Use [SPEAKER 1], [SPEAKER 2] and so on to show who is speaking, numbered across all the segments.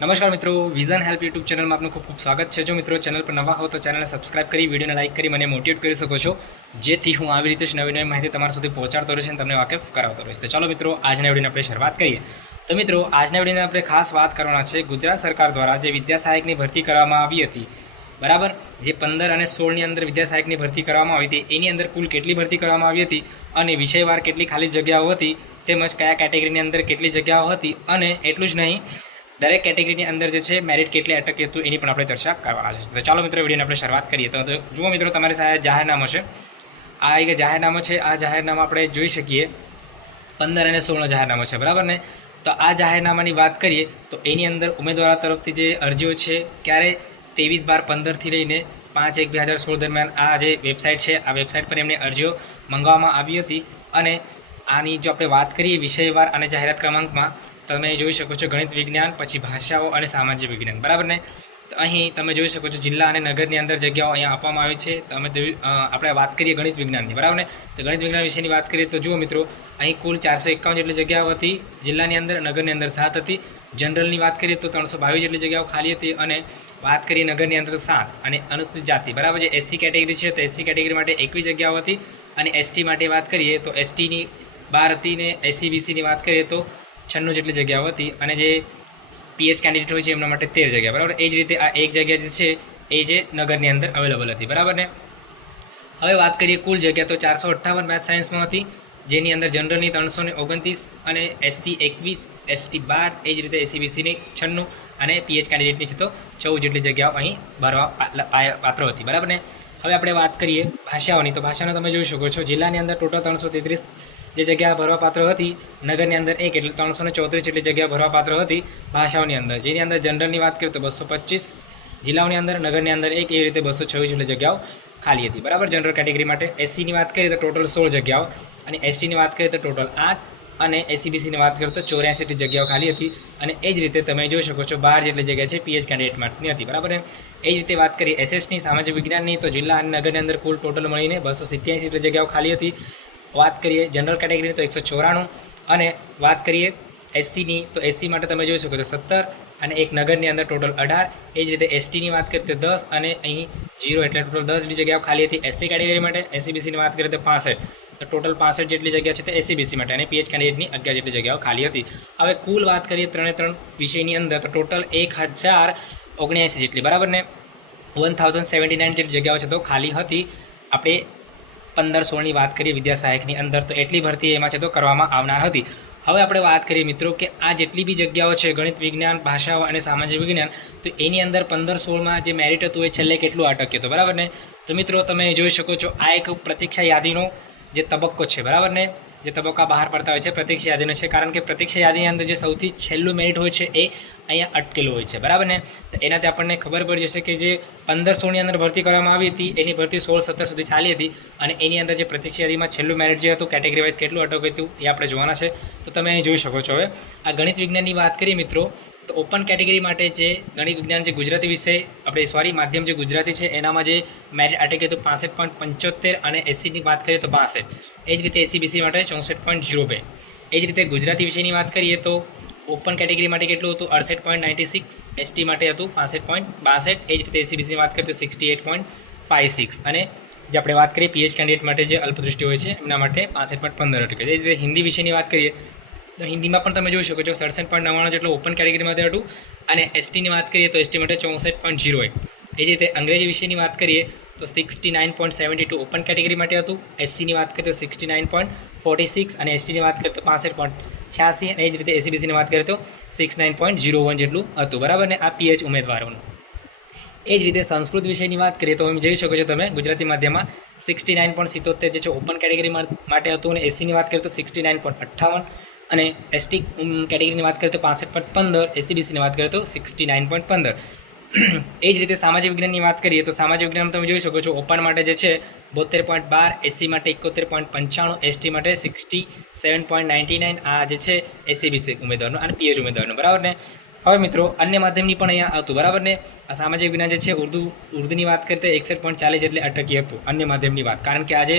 [SPEAKER 1] નમસ્કાર મિત્રો vision help YouTube ચેનલમાં આપનું ખૂબ ખૂબ સ્વાગત છે. જો મિત્રો ચેનલ પર નવા હો તો ચેનલને સબસ્ક્રાઇબ કરી, વિડીયોને લાઇક કરી, મને મોટિવેટ કરી શકો છો. જેથી હું આવી રીતે જ નવી નવી માહિતી તમારા સુધી પહોંચાડતો રહીશ અને તમને વાકેફ કરાવતો રહીશ. તો ચાલો મિત્રો, આજના વિડીયોની આપણે શરૂઆત કરીએ. તો મિત્રો, આજના વિડીયોની આપણે ખાસ વાત કરવાના છે. ગુજરાત સરકાર દ્વારા જે વિદ્યા સહાયકની ભરતી કરવામાં આવી હતી, બરાબર? જે પંદર અને સોળની અંદર વિદ્યા સહાયકની ભરતી કરવામાં આવી હતી, એની અંદર કુલ કેટલી ભરતી કરવામાં આવી હતી અને વિષયવાર કેટલી ખાલી જગ્યાઓ હતી, તેમજ કયા કેટેગરીની અંદર કેટલી જગ્યાઓ હતી અને એટલું જ નહીં દરેક કેટેગરીની અંદર જે છે મેરિટ કેટલી અટકી હતું એની પણ આપણે ચર્ચા કરવાના છે. તો ચાલો મિત્રો, વિડીયોની આપણે શરૂઆત કરીએ. તો જુઓ મિત્રો, તમારી સાથે જાહેરનામું છે. આ એક જાહેરનામું છે. આ જાહેરનામું આપણે જોઈ શકીએ. પંદર અને સોળનો જાહેરનામું છે, બરાબર ને? તો આ જાહેરનામાની વાત કરીએ, તો એની અંદર ઉમેદવારો તરફથી જે અરજીઓ છે, ક્યારે? ત્રેવીસ બાર પંદરથી લઈને પાંચ એક બે હજાર સોળ દરમિયાન આ જે વેબસાઇટ છે, આ વેબસાઇટ પર એમની અરજીઓ મંગાવવામાં આવી હતી. અને આની જો આપણે વાત કરીએ વિષયવાર અને જાહેરાત ક્રમાંકમાં તમે જોઈ શકો છો ગણિત વિજ્ઞાન, પછી ભાષાઓ અને સામાજિક વિજ્ઞાન. બરાબર ને? અહીં તમે જોઈ શકો છો જિલ્લા અને નગરની અંદર જગ્યાઓ અહીંયા આપવામાં આવી છે. તમે આપણે વાત કરીએ ગણિત વિજ્ઞાનની, બરાબર ને? તો ગણિત વિજ્ઞાન વિશેની વાત કરીએ તો જુઓ મિત્રો, અહીં કુલ ચારસો એકાવન જેટલી જગ્યાઓ હતી, જિલ્લાની અંદર, નગરની અંદર સાત હતી. જનરલની વાત કરીએ તો ત્રણસો બાવીસ જેટલી જગ્યાઓ ખાલી હતી અને વાત કરીએ નગરની અંદર સાત અને અનુસૂચિત જાતિ. બરાબર જે એસસી કેટેગરી છે, તો એસસી કેટેગરી માટે એકવીસ જગ્યાઓ હતી. અને એસટી માટે વાત કરીએ તો એસટીની બાર હતી ને એસસી બીસીની વાત કરીએ તો છન્નું જેટલી જગ્યાઓ હતી અને જે પીએચ કેન્ડિડેટ હોય છે એમના માટે તેર જગ્યા, બરાબર? એ જ રીતે આ એક જગ્યા જે છે એ જે નગરની અંદર અવેલેબલ હતી, બરાબર ને? હવે વાત કરીએ કુલ જગ્યા તો ચારસો અઠ્ઠાવન મેથ સાયન્સમાં હતી, જેની અંદર જનરલની ત્રણસો ને ઓગણત્રીસ અને એસસી એકવીસ એસટી બાર, એ જ રીતે એસીબીસીની છન્નું અને પીએચ કેન્ડિડેટની છે તો ચૌદ જેટલી જગ્યાઓ અહીં ભરવા પાત્ર હતી, બરાબર ને? હવે આપણે વાત કરીએ ભાષાઓની, તો ભાષાનો તમે જોઈ શકો છો, જિલ્લાની અંદર ટોટલ ત્રણસો તેત્રીસ જે જગ્યા ભરવા પાત્ર હતી, નગરની અંદર એક એટલે ત્રણસો ને ચોત્રીસ જેટલી જગ્યા ભરવા પાત્ર હતી, ભાષાઓની અંદર. જેની અંદર જનરલની વાત કરીએ તો બસો પચીસ, જિલ્લાઓની અંદર, નગરની અંદર એક એ રીતે બસો છવ્વીસ જેટલી જગ્યાઓ ખાલી હતી. બરાબર? જનરલ કેટેગરી માટે એસસીની વાત કરીએ તો ટોટલ સોળ જગ્યાઓ અને એસટીની વાત કરીએ તો ટોટલ આઠ અને એસીબીસીની વાત કરીએ તો ચોર્યાસી જેટલી જગ્યાઓ ખાલી હતી. અને એ જ રીતે તમે જોઈ શકો છો બાર જેટલી જગ્યા છે પીએચ કેન્ડિડેટ માટેની હતી. બરાબર? એ જ રીતે વાત કરીએ એસએસની, સામાજિક વિજ્ઞાનની, તો જિલ્લા અને નગરની અંદર કુલ ટોટલ મળીને બસો સિત્યાસી જેટલી જગ્યાઓ ખાલી હતી. વાત કરીએ જનરલ કેટેગરીની તો એકસો ચોરાણું અને વાત કરીએ એસસીની તો એસસી માટે તમે જોઈ શકો છો સત્તર અને એક નગરની અંદર ટોટલ અઢાર. એ જ રીતે એસટીની વાત કરીએ તો દસ અને અહીં જીરો એટલે ટોટલ દસ જગ્યાઓ ખાલી હતી એસસી કેટેગરી માટે એસસીબીસીની વાત કરીએ તો પાસઠ. તો ટોટલ પાસઠ જેટલી જગ્યા છે તે એસસીબીસી માટે અને પીએચ કેન્ડિડેટની અગિયાર જેટલી જગ્યાઓ ખાલી હતી. હવે કુલ વાત કરીએ ત્રણે ત્રણ વિષયની અંદર, તો ટોટલ એક હજાર ઓગણ્યાસી જેટલી, બરાબર ને? વન થાઉઝન્ડ સેવન્ટી નાઇન જેટલી જગ્યાઓ છે તો ખાલી હતી. આપણે પંદર સોળની વાત કરીએ વિદ્યા સહાયકની અંદર, તો એટલી ભરતી એમાં છે તો કરવામાં આવનાર હતી. હવે આપણે વાત કરીએ મિત્રો કે આ જેટલી બી જગ્યાઓ છે, ગણિત વિજ્ઞાન, ભાષાઓ અને સામાજિક વિજ્ઞાન, તો એની અંદર પંદર સોળમાં જે મેરિટ હતું એ છેલ્લે કેટલું અટક્યું હતું, બરાબર ને? તો મિત્રો તમે જોઈ શકો છો આ એક પ્રતીક્ષા યાદીનો જે તબક્કો છે, બરાબર ને? જે તબક્કા બહાર પડતા હોય છે, પ્રતીક્ષા યાદીનો છે. કારણ કે પ્રતીક્ષા યાદીની અંદર જે સૌથી છેલ્લું મેરિટ હોય છે, એ અહીંયા અટકેલું હોય છે. બરાબર ને? તો એનાથી આપણને ખબર પડી જશે કે જે પંદર સોળની અંદર ભરતી કરવામાં આવી હતી, એની ભરતી સોળ સત્તર સુધી ચાલી હતી અને એની અંદર જે પ્રતીક્ષા યાદીમાં છેલ્લું મેરિટ જે હતું, કેટેગરી વાઇઝ કેટલું અટક્યું હતું, એ આપણે જોવાના છે. તો તમે અહીં જોઈ શકો છો હવે. આ ગણિત વિજ્ઞાનની વાત કરીએ મિત્રો તો ઓપન કેટેગરી માટે જે ગણિત વિજ્ઞાન જે ગુજરાતી વિષય, આપણે સોરી, માધ્યમ જે ગુજરાતી છે, એનામાં જે મેરિટ અટકે તો પાસઠ પોઈન્ટ પંચોતેર અને એસીની વાત કરીએ તો બાસઠ. એ જ રીતે એસીબીસી માટે ચોસઠ પોઈન્ટ ઝીરો બે. એ જ રીતે ગુજરાતી વિષયની વાત કરીએ તો ઓપન કેટેગરી માટે કેટલું હતું? અડસઠ પોઈન્ટ નાઇન્ટી સિક્સ એસટી માટે હતું પાસઠ પોઈન્ટ બાસઠ. એ જ રીતે એસીબીસીની વાત કરીએ તો sixty eight point five six. અને જે આપણે વાત કરીએ પીએચ કેન્ડિડેટ માટે જે અલ્પદૃષ્ટિ હોય છે, એમના માટે પાસઠ પોઈન્ટ પંદર ટકા એ જ રીતે હિન્દી વિષયની વાત કરીએ હિન્દીમાં પણ તમે જોઈ શકો છો સડસઠ પોઈન્ટ નવ્વાણું જેટલું ઓપન કેટેગરી માટે હતું અને એસટીની વાત કરીએ તો એસટી માટે ચોસઠ પોઈન્ટ જીરો એક. એ જ રીતે અંગ્રેજી વિષયની વાત કરીએ તો sixty nine point seventy two open category માટે હતું. એસસીની વાત કરીએ તો sixty nine point forty six અને એસટીની વાત કરીએ તો પાસઠ પોઈન્ટ છ્યાસી અને એ જ રીતે એસીબીસીની વાત કરીએ તો six nine point zero one જેટલું હતું. બરાબર ને? આ પીએચ ઉમેદવારોનું. એ જ રીતે સંસ્કૃત વિષયની વાત કરીએ તો એમ જોઈ શકો છો તમે ગુજરાતી માધ્યમમાં સિક્સટી નાઇન પોઈન્ટ સિત્તોતેર જે છે ઓપન કેટેગરી માટે હતું અને એસીની વાત કરીએ તો સિક્સટી નાઇન પોઈન્ટ અઠ્ઠાવન અને એસટી કેટેગરીની વાત કરીએ તો પાસઠ પોઈન્ટ પંદર એસીબીસીની વાત કરીએ તો સિક્સટી નાઇન પોઈન્ટ પંદર. એ જ રીતે સામાજિક વિજ્ઞાનની વાત કરીએ તો સામાજિક વિજ્ઞાન તમે જોઈ શકો છો ઓપન માટે જે છે બોતેર પોઈન્ટ બાર એસસી માટે એકોતેર પોઈન્ટ પંચાણું S T sixty seven point ninety nine આ જે છે એસીબીસી ઉમેદવારનું અને પીએચ ઉમેદવારનું. બરાબર ને? હવે મિત્રો, અન્ય માધ્યમની પણ અહીંયા આવતું. બરાબર ને? આ સામાજિક વિજ્ઞાન જે છે ઉર્દુ, ઉર્દુની વાત કરીએ તો એકસઠ પોઈન્ટ ચાલીસ એટલે અટકી હતું અન્ય માધ્યમની વાત. કારણ કે આજે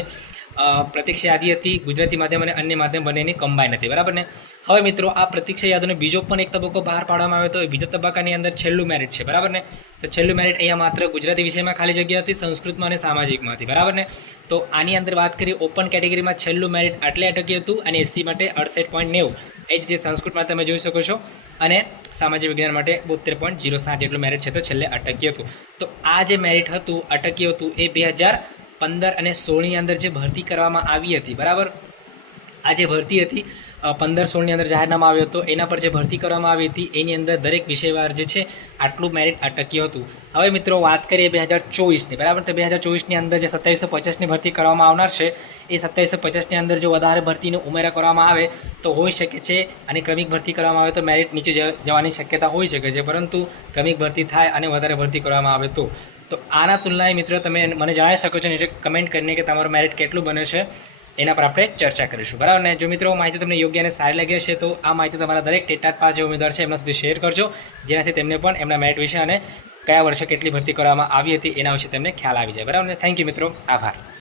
[SPEAKER 1] પ્રતીક્ષા યાદી હતી, ગુજરાતી માધ્યમ અને અન્ય માધ્યમ બંનેની કમ્બાઈન હતી, બરાબર ને? હવે મિત્રો, આ પ્રતીક્ષા યાદીનો બીજો પણ એક તબક્કો બહાર પાડવામાં આવ્યો હતો, એ બીજા તબક્કાની અંદર છેલ્લું મેરિટ છે, બરાબર ને? તો છેલ્લું મેરિટ અહીંયા માત્ર ગુજરાતી વિષયમાં ખાલી જગ્યા હતી, સંસ્કૃતમાં અને સામાજિકમાં હતી, બરાબર ને? તો આની અંદર વાત કરીએ ઓપન કેટેગરીમાં છેલ્લું મેરિટ આટલે અટક્યું હતું અને એસસી માટે અડસઠ પોઈન્ટ નેવું. એ જ રીતે સંસ્કૃતમાં તમે જોઈ શકો છો. અને સામાજિક વિજ્ઞાન માટે બોતેર પોઈન્ટ જીરો સાત જેટલું મેરિટ છે, તો છેલ્લે અટક્યું હતું. તો આ જે મેરિટ હતું, અટક્યું હતું એ બે હજાર પંદર અને સોળની અંદર જે ભરતી કરવામાં આવી હતી, બરાબર? આ જે ભરતી હતી પંદર સોળની અંદર જાહેરનામા આવ્યો હતો, એના પર જે ભરતી કરવામાં આવી હતી, એની અંદર દરેક વિષયવાર જે છે, આટલું મેરિટ અટક્યું હતું. હવે મિત્રો વાત કરીએ બે હજાર ચોવીસની, બરાબર? તો બે હજાર ચોવીસની અંદર જે સત્યાવીસો પચાસની ભરતી કરવામાં આવનાર છે, એ સત્તાવીસો પચાસની અંદર જો વધારે ભરતીનો ઉમેરા કરવામાં આવે, તો હોઈ શકે છે, અને ક્રમિક ભરતી કરવામાં આવે તો મેરિટ નીચે જવાની શક્યતા હોઈ શકે છે, પરંતુ ક્રમિક ભરતી થાય અને વધારે ભરતી કરવામાં આવે તો. તો આના તુલનાએ મિત્રો તમે મને જણાવી શકો છો નીચે કમેન્ટ કરીને કે તમારું મેરિટ કેટલું બને છે. એના પર આપણે ચર્ચા કરીશું. બરાબર? ને જો મિત્રો માહિતી તમને યોગ્ય અને સારી લાગી હશે તો આ માહિતી તમારા દરેક ટેટાટ પાસ જે ઉમેદવાર છે, એમના સુધી શેર કરજો. જેનાથી તેમને પણ એમના મેરિટ વિશે અને કયા વર્ષે કેટલી ભરતી કરવામાં આવી હતી એના વિશે તેમને ખ્યાલ આવી જાય. બરાબર? ને થેન્ક યુ મિત્રો. આભાર.